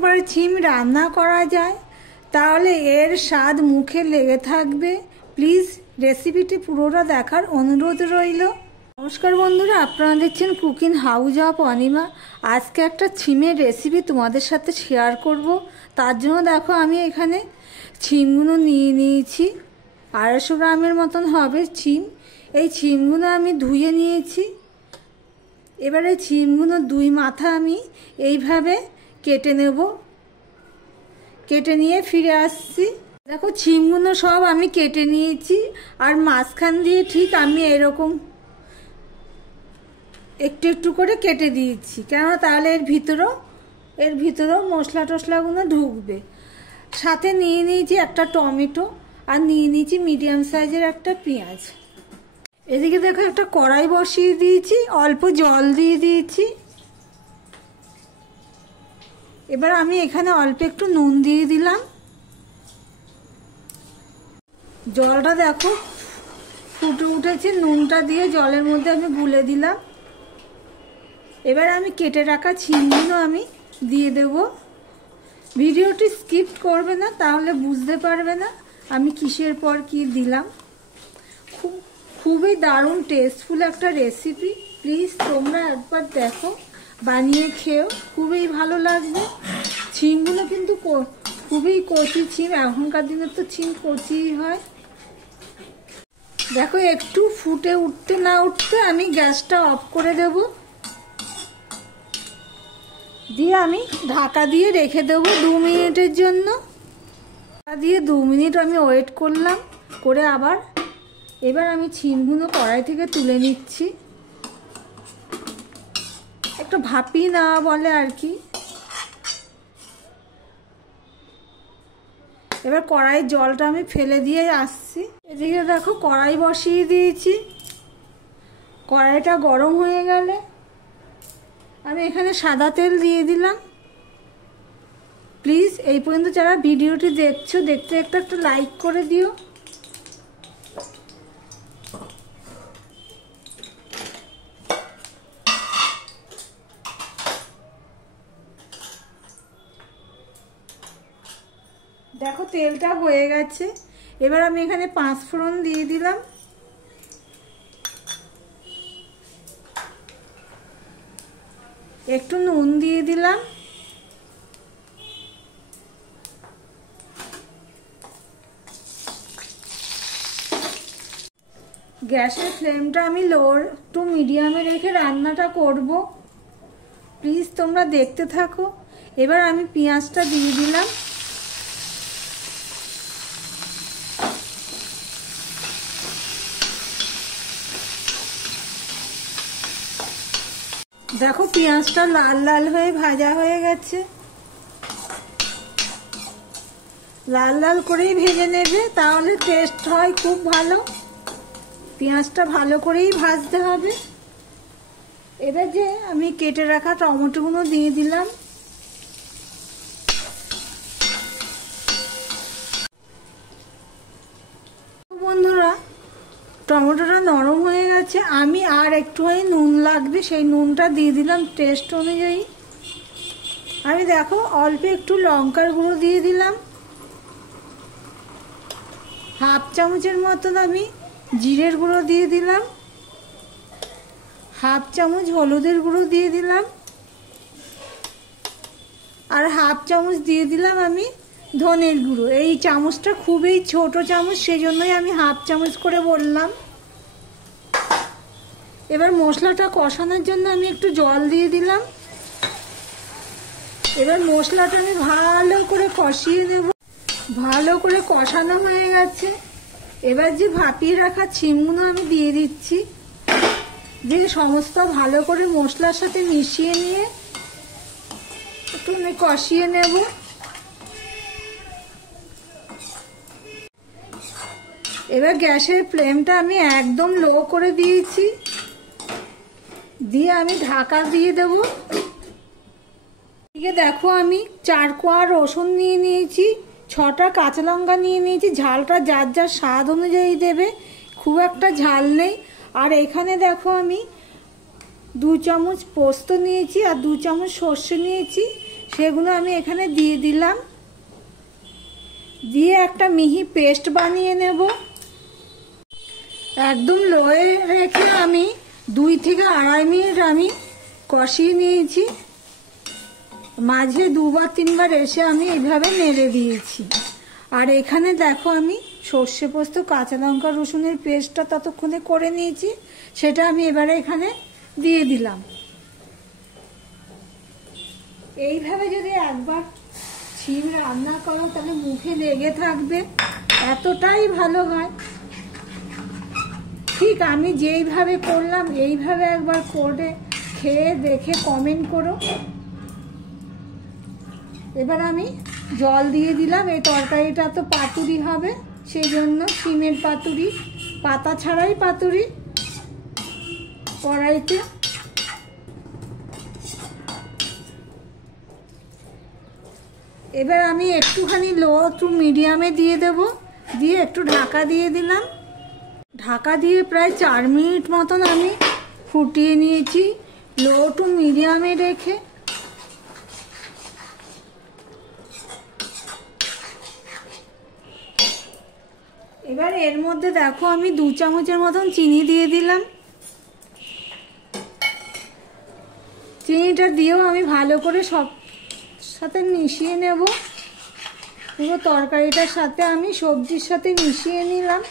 একবার ছিম রান্না করা যায় তাহলে এর স্বাদ মুখে লেগে থাকবে। প্লিজ রেসিপিটি পুরোটা দেখার অনুরোধ রইল। নমস্কার বন্ধুরা, আপনারা দেখছেন কুকিং হাউস অফ অনিমা। আজকে একটা ছিমের রেসিপি তোমাদের সাথে শেয়ার করব। তার জন্য দেখো আমি এখানে ছিমগুলো নিয়ে নিয়েছি, 250 গ্রামের মতন হবে ছিম। এই ছিমগুলো আমি ধুয়ে নিয়েছি। এবারে ছিমগুলো দুই মাথা আমি এইভাবে কেটে নেব। কেটে নিয়ে ফিরে আসছি। দেখো ছিমগুলো সব আমি কেটে নিয়েছি, আর মাঝখান দিয়ে ঠিক আমি এরকম একটু একটু করে কেটে দিয়েছি, কেন তাহলে এর ভিতরেও মশলা টশলাগুলো ঢুকবে। সাথে নিয়ে নিয়েছি একটা টমেটো, আর নিয়ে নিয়েছি মিডিয়াম সাইজের একটা পেঁয়াজ। এদিকে দেখো একটা কড়াই বসিয়ে দিয়েছি, অল্প জল দিয়ে দিয়েছি। এবার আমি এখানে অল্প একটু নুন দিয়ে দিলাম। জলটা দেখো ফুটে উঠেছে, নুনটা দিয়ে জলের মধ্যে আমি গুলে দিলাম। এবার আমি কেটে রাখা ছিমগুলো আমি দিয়ে দেব। ভিডিওটি স্কিপ করবে না, তাহলে বুঝতে পারবে না আমি কিসের পর কি দিলাম। খুবই দারুণ টেস্টফুল একটা রেসিপি। প্লিজ তোমরা একবার দেখো, বানিয়ে খেও, খুবই ভালো লাগবে। ছিমগুলো কিন্তু খুবই কচি ছিম, এখনকার দিনে তো ছিম কচিই হয়। দেখো একটু ফুটে উঠতে না উঠতে আমি গ্যাসটা অফ করে দেব, দিয়ে আমি ঢাকা দিয়ে রেখে দেব 2 মিনিটের জন্য। ঢাকা দিয়ে 2 মিনিট আমি ওয়েট করলাম, করে আবার এবার আমি ছিমগুলো কড়াই থেকে তুলে নিচ্ছি। একটু ভাপি না বলে আর কি। এবার কড়াইয়ের জলটা আমি ফেলে দিয়ে আসছি। এদিকে দেখো কড়াই বসিয়ে দিয়েছি। কড়াইটা গরম হয়ে গেলে আমি এখানে সাদা তেল দিয়ে দিলাম। প্লিজ এই পর্যন্ত যারা ভিডিওটি দেখছো, দেখতে একটা লাইক করে দিও। দেখো তেলটা হয়ে গেছে। এবার আমি এখানে 5 ফোড়ন দিয়ে দিলাম। একটু নুন দিয়ে দিলাম। গ্যাসের ফ্লেমটা আমি লো টু মিডিয়ামে রেখে রান্নাটা করব। প্লিজ তোমরা দেখতে থাকো। এবার আমি পেঁয়াজটা দিয়ে দিলাম। দেখো পেঁয়াজটা লাল লাল হয়ে ভাজা হয়ে গেছে। লাল লাল করেই ভেজে নেবে, তাহলে টেস্ট হয় খুব ভালো। পেঁয়াজটা ভালো করেই ভাজতে হবে। এবার যে আমি কেটে রাখা টমেটোগুলো দিয়ে দিলাম। বন্ধুরা টমেটোটা নরম হয়ে গেছে, আমি আর একটুখানি নুন লাগবে, সেই নুনটা দিয়ে দিলাম টেস্ট অনুযায়ী। আমি দেখো অল্প একটু লঙ্কার গুঁড়ো দিয়ে দিলাম। 1/2 চামচের মতন আমি জিরের গুঁড়ো দিয়ে দিলাম। 1/2 চামচ হলুদের গুঁড়ো দিয়ে দিলাম। আর 1/2 চামচ দিয়ে দিলাম আমি ধনের গুঁড়ো। এই চামচটা খুবই ছোট চামচ, সেই জন্যই আমি 1/2 চামচ করে বললাম। এবার মশলাটা কষানোর জন্য আমি একটু জল দিয়ে দিলাম। এবার মশলাটা আমি ভালো করে কষিয়ে নেব। ভালো করে কষানো হয়ে গেছে। এবার যে ভাপিয়ে রাখা ছিমগুলো আমি দিয়ে দিচ্ছি, দিয়ে সমস্ত ভালো করে মশলার সাথে মিশিয়ে নিয়ে একটু কষিয়ে নেব। এবার গ্যাসের ফ্লেমটা আমি একদম লো করে দিয়েছি, দিয়ে আমি ঢাকা দিয়ে দেব। এদিকে দেখো আমি 4 কোয়া রসুন নিয়ে নিয়েছি, 6টা কাঁচা লঙ্কা নিয়ে নিয়েছি। ঝালটা যার যার স্বাদ অনুযায়ী দেবে, খুব একটা ঝাল নেই। আর এখানে দেখো আমি 2 চামচ পোস্ত নিয়েছি, আর 2 চামচ সর্ষে নিয়েছি। সেগুলো আমি এখানে দিয়ে দিলাম। দিয়ে একটা মিহি পেস্ট বানিয়ে নেব। একদম লোয়ে রেখে আমি 2 থেকে 2.5 মিনিট আমি কষিয়ে নিয়েছি। মাঝে 2-3 বার এসে আমি এইভাবে নেড়ে দিয়েছি। আর এখানে দেখো আমি সর্ষে পোস্ত, কাঁচা লঙ্কা, রসুনের পেস্টটা ততক্ষণে করে নিয়েছি, সেটা আমি এবারে এখানে দিয়ে দিলাম। এইভাবে যদি একবার শিম রান্না করো তাহলে মুখে লেগে থাকবে, এতটাই ভালো হয়। ঠিক আমি যেইভাবে করলাম এইভাবে একবার করে খেয়ে দেখে কমেন্ট করো। এবার আমি জল দিয়ে দিলাম। এই তরকারিটা তো পাতুরি হবে, সেই জন্য শিমের পাতুরি, পাতা ছাড়াই পাতুরি কড়াইতে। এবার আমি একটুখানি লো টু মিডিয়ামে দিয়ে দেব, দিয়ে একটু ঢাকা দিয়ে দিলাম। ঢাকা দিয়ে প্রায় 4 মিনিট মতন আমি ফুটিয়ে নিয়েছি লো টু মিডিয়ামে রেখে। এবার এর মধ্যে দেখো আমি 2 চামচের মতন চিনি দিয়ে দিলাম। চিনিটা দিয়েও আমি ভালো করে সব সাথে মিশিয়ে নেব। পুরো তরকারিটার সাথে আমি সবজির সাথে মিশিয়ে নিলাম।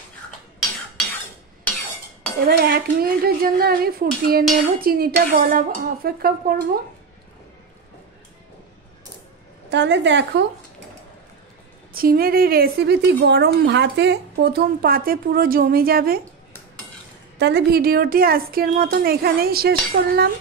এবার 1 মিনিটের জন্য আমি ফুটিয়ে নেব, চিনিটা গলা অপেক্ষা করব। তাহলে দেখো শিমের এই রেসিপিটি গরম ভাতে প্রথম পাতে পুরো জমে যাবে। তাহলে ভিডিওটি আজকের মতন এখানেই শেষ করলাম।